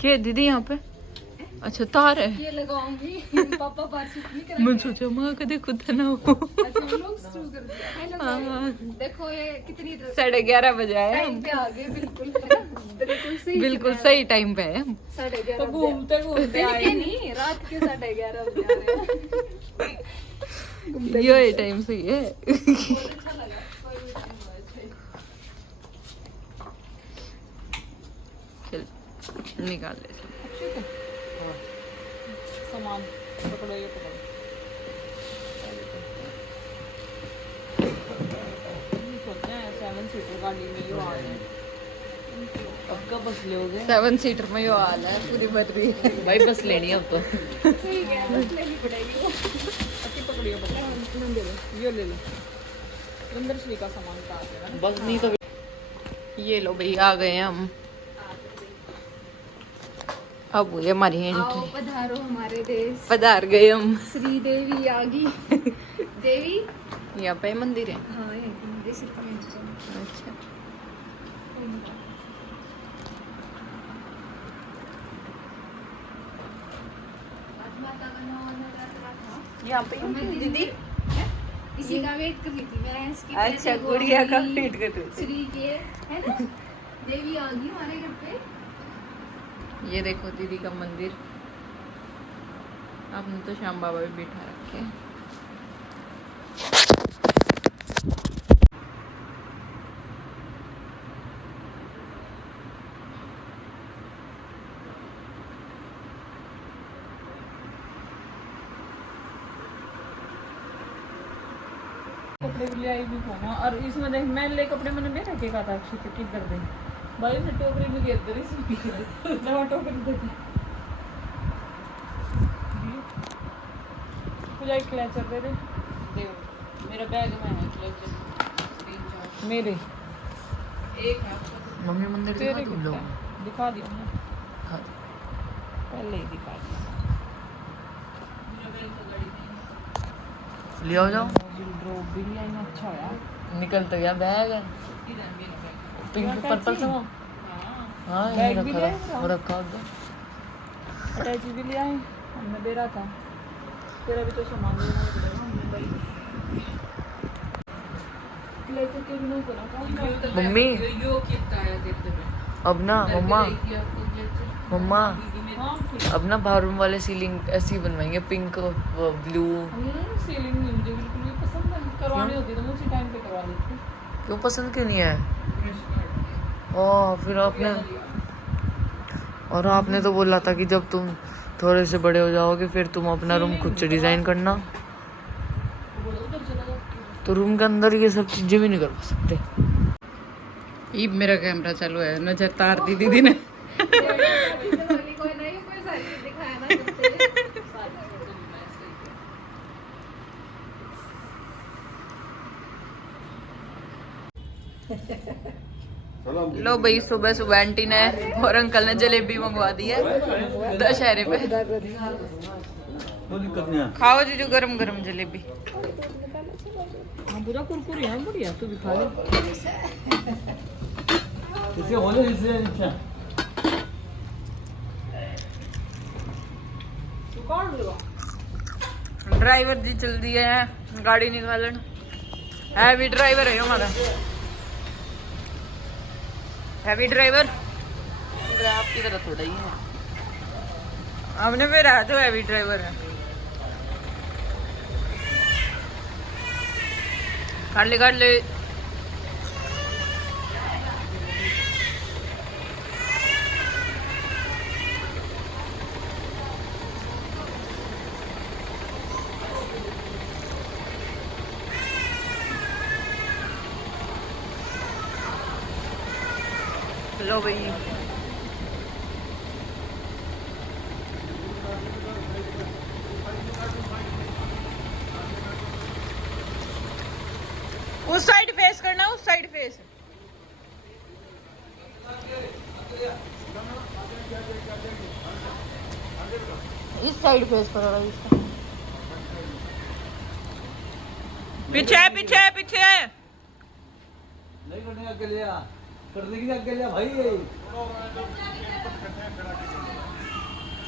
क्या दीदी यहाँ पे? अच्छा तार है। ये लगाऊंगी पापा बातचीत नहीं करेंगे। मैं सोचा माँ कदे खुद ना हो। अच्छा लोग शुरू कर दिया। हेलो गाइस, देखो ये कितनी 11:30 बजे आए टाइम पे आ गए बिल्कुल बिल्कुल सही बिल्कुल सही टाइम पे है हम। 11:30 तो घूमते घूमते आए नहीं रात के 11:30 बजे आ रहे हैं। ये टाइम सही है। बहुत अच्छा लगा, कोई भी टाइम हुआ अच्छा ही। चल निकाल ले। सामान पकड़ो, ये पकड़ो। सोचते हैं 7 सीटर गाड़ी में ही आ गए। अब कब बस लोगे? 7 सीटर में यो हाल है पूरी भर रही है। भाई बस लेनी है अब तो। ठीक है बस लेनी पड़ेगी वो। अच्छी पकड़ियो, पकड़ो। ये ले लो। अंदर श्री का सामान का आ गया। बस नहीं तो ये लो भाई आ गए हैं हम। अब हुई हमारी आओ एंट्री। पधारो हमारे देश। पधार गए हम। श्री देवी आ गई। देवी यहाँ पे मंदिर है। हाँ ये मंदिर सिर्फ में अच्छा माता का नवरात्रा था यहाँ पे दीदी इसी का वेट कर रही थी मैं इसकी। अच्छा गुड़िया का वेट कर रही थी। श्री के है ना देवी आ गई हमारे घर पे। ये देखो दीदी का मंदिर। आपने तो श्याम बाबा भी बिठा रखे हैं। कपड़े भी ले आई भी होना। और इसमें देख मैं ले कपड़े मैंने ले रखे का था अक्षय के किधर दे भाई से टोकरी में गिर दे रही दवा टोकरी देती पूजा एक क्लचर दे दे मेरा बैग में है क्लचर मेरे एक है मम्मी मंदिर दिखा तेरे तुम लोग दिखा दिया ना दिखा दो। पहले ही दिखा दिया ले आओ जाओ। ड्रॉप भी लिया ना अच्छा है निकल तो गया बैग। पिंक पर्पल से वो हाँ यहीं बैग भी रखा ले था वो रखा उधर। अटैची भी लिया है हमने दे रहा था तेरा भी तो सामान लेना पड़ेगा हमने भाई क्लचर के बिना को ना मम्मी यो कितना है देखते हैं। अब ना मम्मा मम्मा हाँ अब ना बाथरूम वाले सीलिंग ऐसी बनवाएंगे पिंक ब्लू। सीलिंग नहीं मुझे बिल्कुल भी पसंद नहीं करवानी होती तो मैं उसी टाइम पे करवा लेती क्यों पसंद क्यों नहीं है? फिर आपने और आपने तो बोला था कि जब तुम थोड़े से बड़े हो जाओगे फिर तुम अपना रूम खुद से डिजाइन करना। तो रूम के अंदर ये सब चीजें भी नहीं कर सकते। ये मेरा कैमरा चालू है नजर तार दी दीदी ने। कोई नहीं कोई सारी दिखाया ना करते लो भाई सुबह सुबह आंटी ने और अंकल ने जलेबी मंगवा दी है दशहरे पे। खाओ जीजू गरम गरम जलेबी। हाँ पूरा कुरकुरी है बढ़िया तू भी खा ले तू कौन लेगा ड्राइवर जी चल दिए हैं गाड़ी निकालन। हैवी ड्राइवर है हमारा हैवी ड्राइवर। आपकी तरह थोड़ा ही है हमने फिर है तो हैवी ड्राइवर है। कर ले लो भाई उस साइड फेस करना उस साइड फेस। इस साइड फेस करो भाई इसका। पीछे पीछे पीछे करने की आगे ले भाई,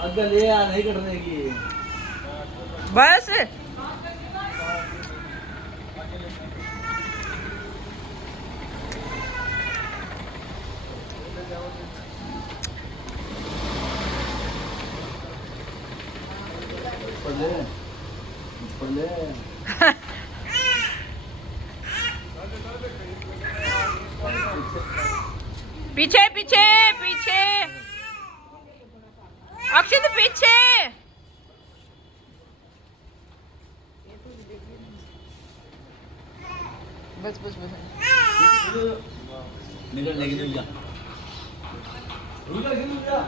आगे ले आ, नहीं करने की। बस पढ़ ले। पीछे पीछे पीछे, अक्षित पीछे। बस बस बस। निकल लेके रुक जा, रुक जा, रुक जा।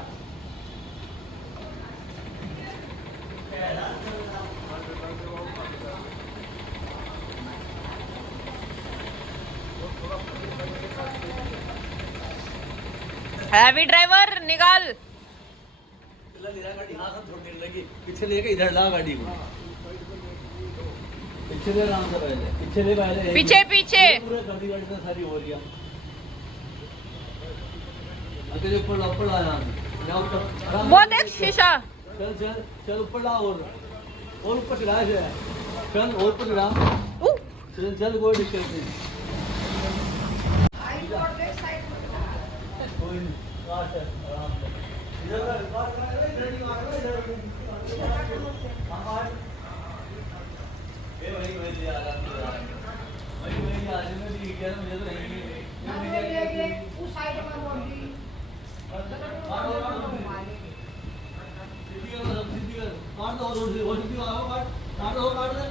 हैवी ड्राइवर निकाल। गाड़ी हाथ छोड़ने लगी, पीछे लेके इधर ला गाड़ी को, पीछे ले आराम से पहले, पीछे ले पहले, पीछे पीछे। पूरे गाड़ी गाड़ी में सारी हो रही है। अकेले ऊपर ला, ऊपर ला आराम से, जा ऊपर आराम वो से। देख शीशा। चल चल चल ऊपर ला, और ऊपर चढ़ा है, चल और ऊपर चढ़ा, चल चल, कोई दिक्कत नहीं। कोई नहीं, काट है, आराम से। इधर काट कर, इधर नहीं मारना, इधर। हां ए भाई मैं जा रहा हूं, भाई आज में भी क्या मुझे तो नहीं उस साइड में मोड़ दी। सिद्धि कर, काट दो, और सिद्धि आओ, काट दो, काट दे,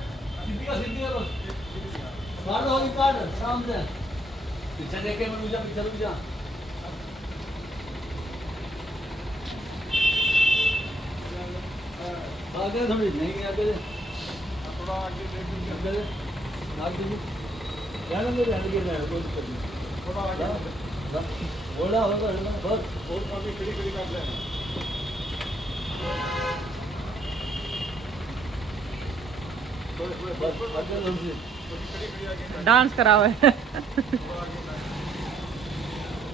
सिद्धि करो, काट दो, काट आराम से। पीछे देख के मैं रुक जा, पीछे रुक जा। आगे थोड़ी नहीं, आगे दे, थोड़ा आगे दे, आगे दे, ध्यान दे, ध्यान दे, कोई दिक्कत नहीं, थोड़ा आगे बोला होगा बस, और आगे खड़ी खड़ी काट लेना। बस आगे थोड़ी डांस कराओ है।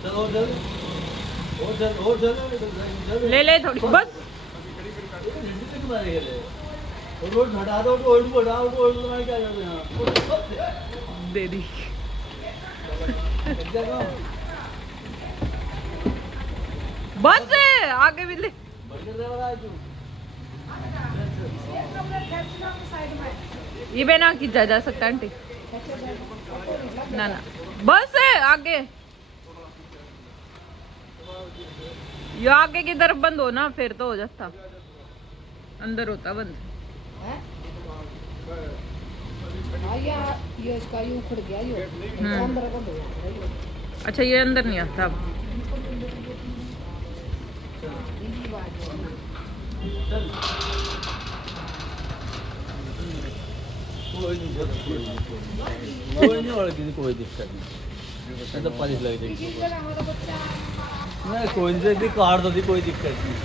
चलो और चल, ले ले थोड़ी बस। रोड हटा दो, तो ओल्ड बढ़ा, तो ओल्ड में क्या करते हैं? दे दी। बस आगे भी ले। ये बिना की जा सकता है आंटी, ना ना बस आगे, ये आगे की तरफ बंद हो ना, फिर तो हो जाता, अंदर होता बंद। ये इसका ये उखड़ गया, ये अंदर को दो। अच्छा ये अंदर नहीं आता अब। कोई नहीं और किसी कोई दिक्कत नहीं, तो पुलिस लग जाएगी। नहीं कोई नहीं, कार तो थी, कोई दिक्कत नहीं।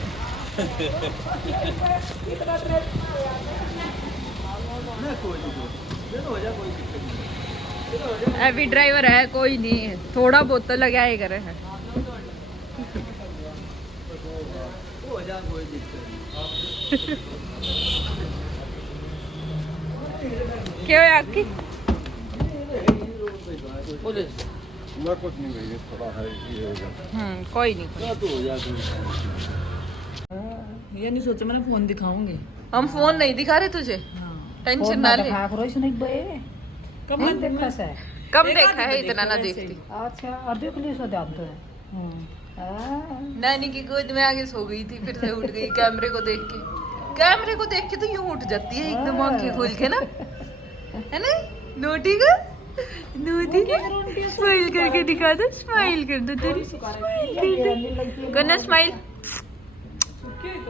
हैवी ड्राइवर है, कोई नहीं, थोड़ा बहुत तो लगाए करे है। क्या है आपकी? मैं कुछ नहीं गई, थोड़ा है ये हो गया। कोई नहीं। क्या तो हो जाए, ये नहीं सोचा मैंने फोन दिखाऊंगी। हम फोन नहीं दिखा रहे तुझे, टेंशन ना ले। कब देखा से कम देखा है, इतना ना देखती। अच्छा, और देख ली सो जानते हैं। नानी की गोद में आगे सो गई थी, फिर से उठ गई कैमरे को देख के। कैमरे को देख के तो यूं उठ जाती है एकदम आंखें खोल के ना, है ना? नोटी का नोटी का स्माइल करके दिखा दो, स्माइल कर दो तेरी, स्माइल कर दो, करना smile.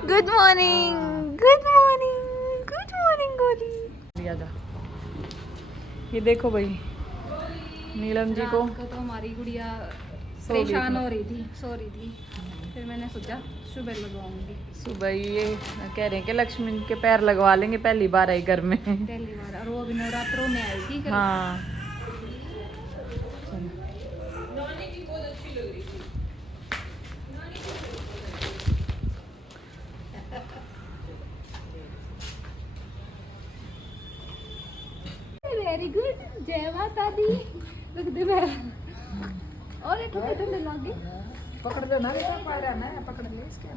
Good morning, good morning, good morning गोली। ये देखो भाई, नीलम जी को रात को तो हमारी गुड़िया सो गई परेशान थी। हो रही थी, सो रही थी, फिर मैंने सोचा सुबह लगवाऊंगी। सुबह ये कह रहे हैं कि लक्ष्मी के पैर लगवा लेंगे, पहली बार आई घर में। पहली बार, और वो भी नवरात्रों में आई थी। हाँ दी रख दे मैं और ये ठुके ठुके लागे पकड़ लो ना बेटा पैर है ना पकड़ ले इसके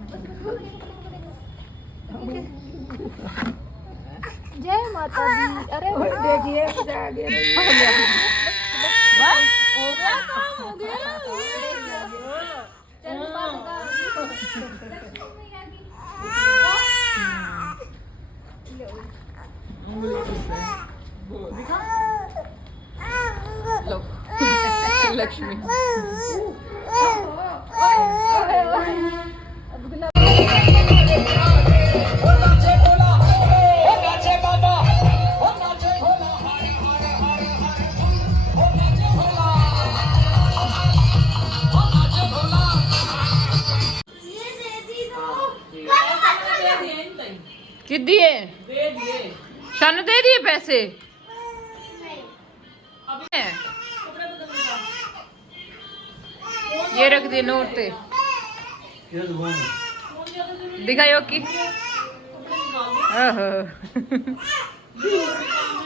जय माता दी अरे देखिए मजा आ गया बस हो गया काम हो गया चल बाबा लो लक्ष्मी कि दिए दे दिए शानू दे दिए पैसे कपड़े बदलने का ये रख दिए नोट पे क्या दुकान है? कौन ज्यादा जरूरी दिखाओ की कपड़े निकाल ओहो दो